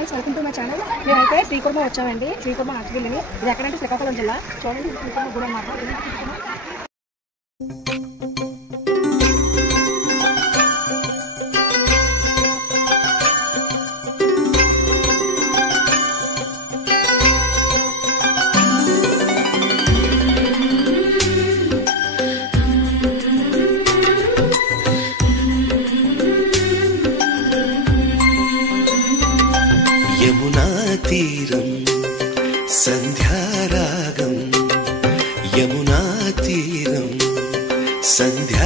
Friends, welcome to my channel. మేమైతే శ్రీకుర్మ వచ్చామండి. శ్రీకుర్మ హాస్పిటల్ని. ఇది ఎక్కడంటే శ్రీకాకుళం జిల్లా. చూడండి, శ్రీకుర్మ గుడి అన్నమాట. యమునా తీరం సంధ్యారాగం, యమునా తీరం సంధ్యా